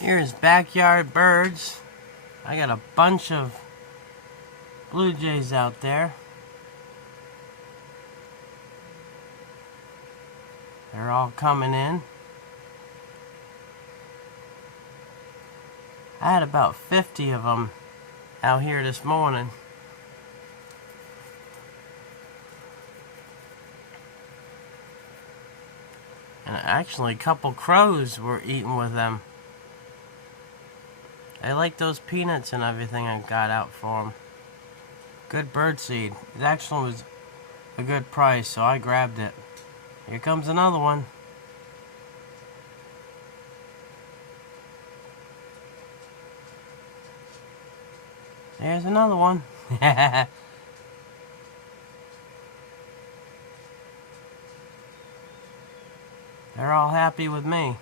Here's backyard birds. I got a bunch of blue jays out there. They're all coming in. I had about 50 of them out here this morning. And actually a couple crows were eating with them. They like those peanuts and everything I got out for them. Good bird seed. It actually was a good price, so I grabbed it. Here comes another one. There's another one. They're all happy with me.